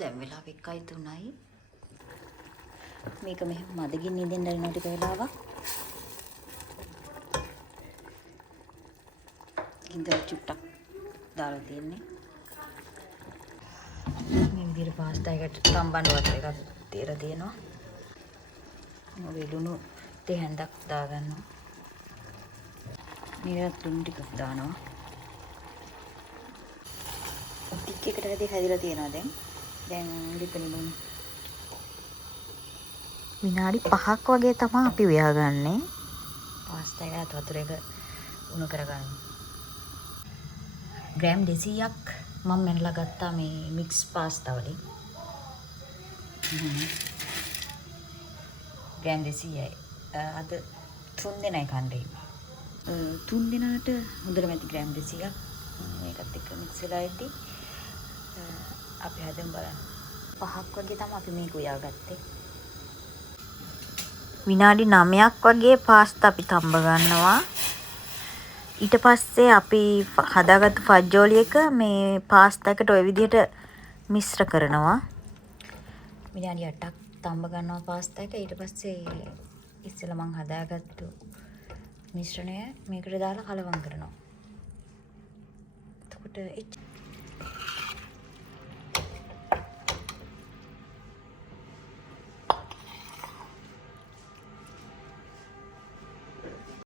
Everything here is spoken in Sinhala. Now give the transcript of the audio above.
දැන් වෙලාව 1:03යි. මේක මෙහෙම මදකින් ඉඳන් ඉන්න ටික වෙලාවක්. ගින්දර චුට්ටක් දාලා තියෙන්නේ. මේ විදිහට පාස්තා එකට තම්බන්න වතුර එකක් තියලා තියෙනවා. වෙලුණු තේ හැන්දක් දාගන්නවා. මේකට තුන් ටිකක් දානවා. ටික එකට වැඩි හැදිලා තියෙනවා දැන්. දැන් ලිපෙනුම් විනාඩි 5ක් වගේ තමයි අපි උයාගන්නේ. පාස්තා එකට වතුර එක උණු කරගන්න. ග්‍රෑම් 200ක් මම මෙන්නලා ගත්තා මේ මික්ස් පාස්තා වලින්. ග්‍රෑම් 200යි. අද 3 දෙනයි කන්නේ. 3 දිනාට හොඳට මැති ග්‍රෑම් 200ක් මේකත් එක්ක මික්ස් වෙලා ඉති. අපි හදමු බලන්න. 5ක් වගේ තමයි අපි මේක උයාගත්තේ. විනාඩි 9ක් වගේ පාස්තා අපි තඹ ගන්නවා. ඊට පස්සේ අපි හදාගත්තු ෆජ්ජෝලි එක මේ පාස්තා එකට ওই විදිහට මිශ්‍ර කරනවා. විනාඩි 8ක් තඹ ගන්නවා පාස්තා එක. ඊට පස්සේ ඉස්සෙල්ලා මම හදාගත්තු මිශ්‍රණය මේකට දාලා කලවම් කරනවා. එතකොට